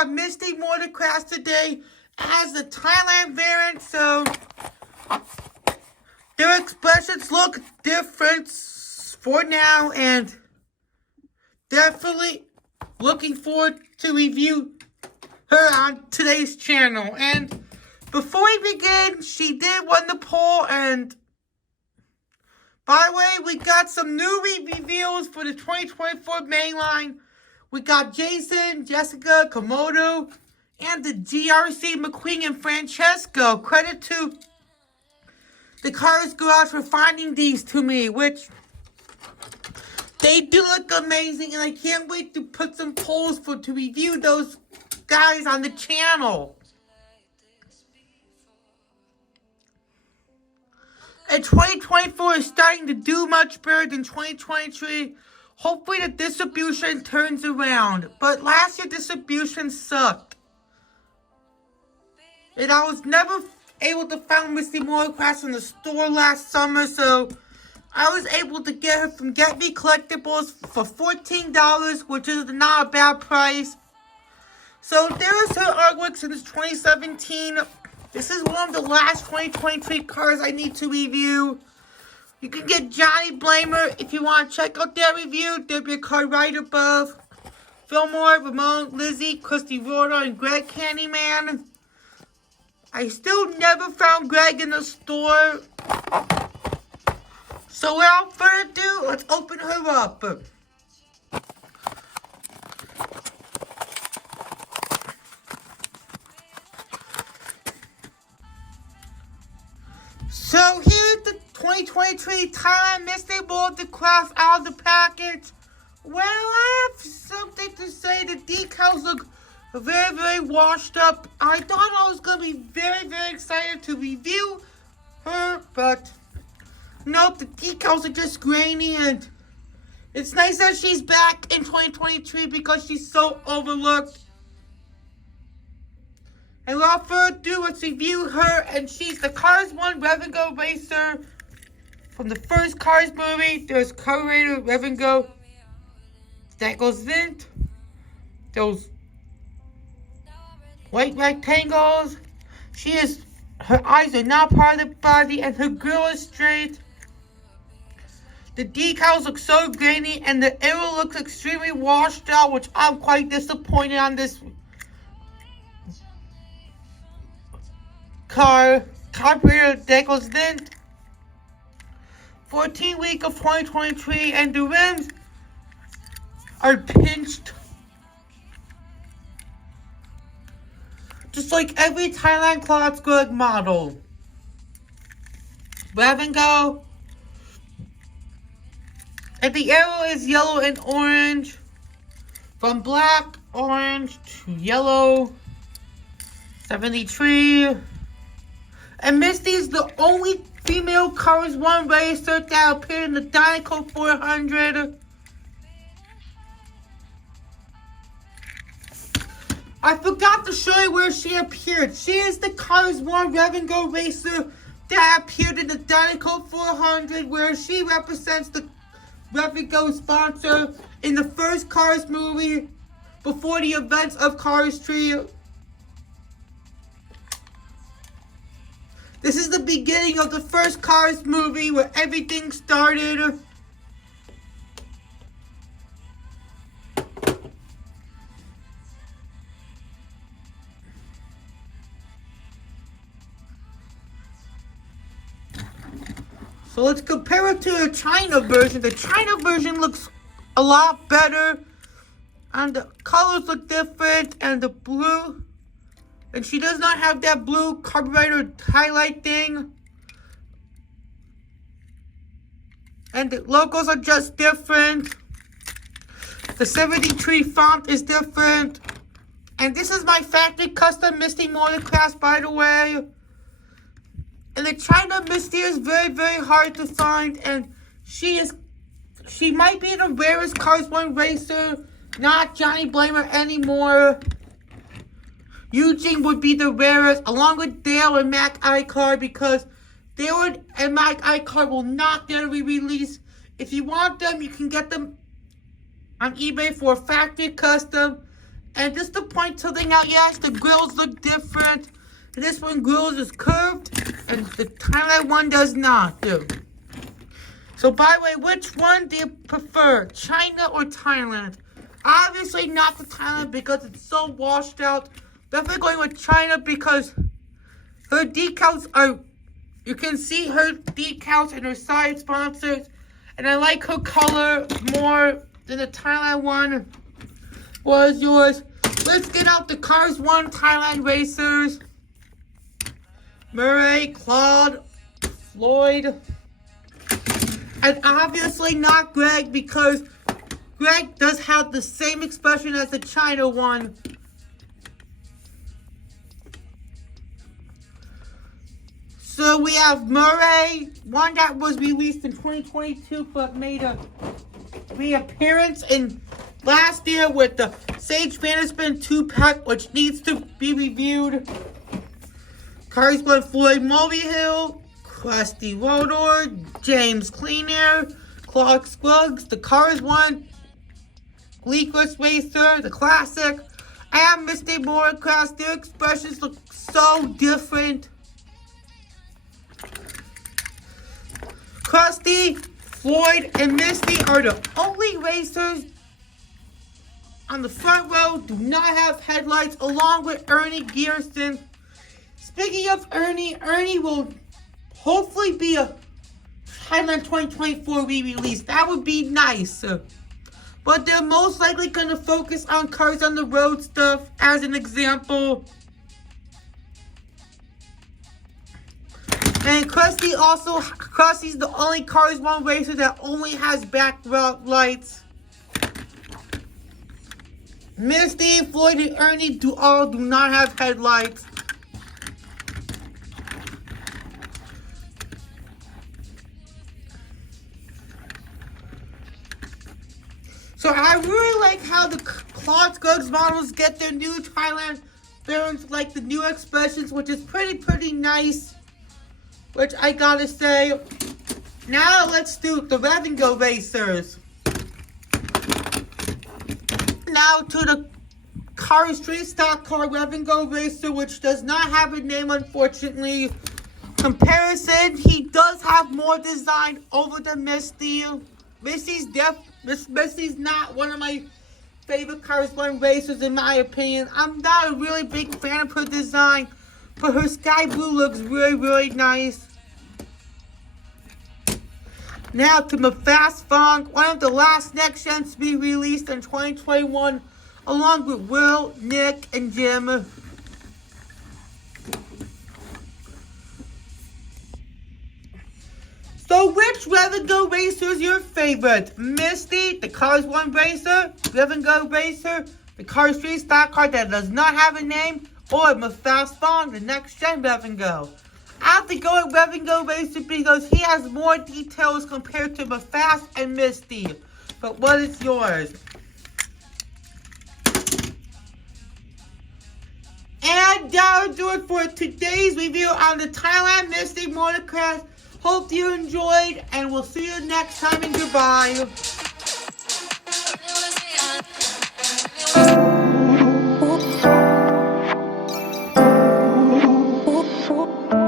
got Misti Motorkrass today as the Thailand variant, so their expressions look different for now, and definitely looking forward to review her on today's channel. And before we begin, she did win the poll, and by the way, we got some new reveals for the 2024 mainline. We got Jason, Jessica, Komodo, and the GRC McQueen and Francesco. Credit to the Cars Garage for finding these to me, which they do look amazing, and I can't wait to put some polls to review those guys on the channel. And 2024 is starting to do much better than 2023. Hopefully the distribution turns around. But last year distribution sucked. And I was never able to find Misti Motorkrass in the store last summer, so I was able to get her from GetMeCollectibles for $14, which is not a bad price. So there is her artwork since 2017. This is one of the last 2023 cars I need to review. You can get Johnny Blamer if you want to check out their review. There'll be a card right above. Fillmore, Ramon, Lizzie, Christy Roder, and Greg Candyman. I still never found Greg in the store. So without further ado, let's open her up. So here's the 2023 Thailand Misti Motorkrass out of the package. Well, I have something to say. The decals look very, very washed up. I thought I was going to be very, very excited to review her, but nope, the decals are just grainy, and it's nice that she's back in 2023 because she's so overlooked. And without further ado, let's review her. And she's the Cars 1 Rev N Go Racer from the first Cars movie. There's Carburetor, Rev N Go. That goes vent. Those white rectangles. Her eyes are not part of the body, and her grill is straight. The decals look so grainy, and the arrow looks extremely washed out, which I'm quite disappointed on this carburetor that goes vent. 14th week of 2023, and the rims are pinched. Just like every Thailand Clots Good model. Rev N Go. And the arrow is yellow and orange. From black, orange to yellow. 73. And Misti is the only female Cars 1 racer that appeared in the Dinoco 400. I forgot to show you where she appeared. She is the Cars 1 Rev N Go Racer that appeared in the Dinoco 400, where she represents the Rev N Go sponsor in the first Cars movie before the events of Cars 3. This is the beginning of the first Cars movie where everything started. So let's compare it to the China version. The China version looks a lot better, and the colors look different, and the blue. And she does not have that blue carburetor highlight thing. And the logos are just different. The 73 font is different. And this is my factory custom Misti Motorkrass, by the way. And the China Misti is very, very hard to find. And she might be the rarest Cars 1 racer, not Johnny Blamer anymore. Eugene would be the rarest, along with Dale and Mac iCar, because Dale and Mac iCar will not get a re-release. If you want them, you can get them on eBay for a factory custom. And just to point something out, yes, the grills look different. This one grills is curved, and the Thailand one does not. So by the way, which one do you prefer, China or Thailand? Obviously not the Thailand because it's so washed out. Definitely going with China because her decals are, you can see her decals and her side sponsors. And I like her color more than the Thailand one was yours. Let's get out the Cars 1 Thailand racers. Murray, Claude, Floyd. And obviously not Greg because Greg does have the same expression as the China one. So we have Murray, one that was released in 2022 but made a reappearance in last year with the Sage Bannerspin 2-pack, which needs to be reviewed. Cars 1 Floyd Mulvihill, Krusty Rodor, James Clean Air, Clark Scruggs, the Cars 1 Gleekless Racer, the Classic, and Misti Motorkrass. Their expressions look so different. Krusty, Floyd, and Misty are the only racers on the front row do not have headlights, along with Ernie Gearson. Speaking of Ernie, Ernie will hopefully be a Thailand 2024 re-release. That would be nice. But they're most likely going to focus on Cars on the Road stuff as an example. And Krusty's the only Cars 1 racer that only has back lights. Misty, Floyd, and Ernie do not have headlights. So I really like how the Claude Scruggs models get their new Thailand bearings, like the new expressions, which is pretty nice. Which I gotta say. Now let's do the Rev N Go Racers. Now to the Car Street Stock Car Rev N Go Racer, which does not have a name, unfortunately. Comparison, he does have more design over the Misty. Misty's not one of my favorite Cars 1 racers in my opinion. I'm not a really big fan of her design, but her sky blue looks really nice. Now to M'Fast Fong, one of the last next gens to be released in 2021, along with Will, Nick, and Jim. So which Rev N Go Racer is your favorite? Misty, the Cars 1 Racer, Rev N Go Racer, the Car Street Stock Car that does not have a name, or M'Fast Fong, the next gen Rev N Go? I have to go with Rev N Go Racer because he has more details compared to M'Fast and Misty. But what is yours? And that'll do it for today's review on the Thailand Misti Motorkrass. Hope you enjoyed, and we'll see you next time, and goodbye. Ooh.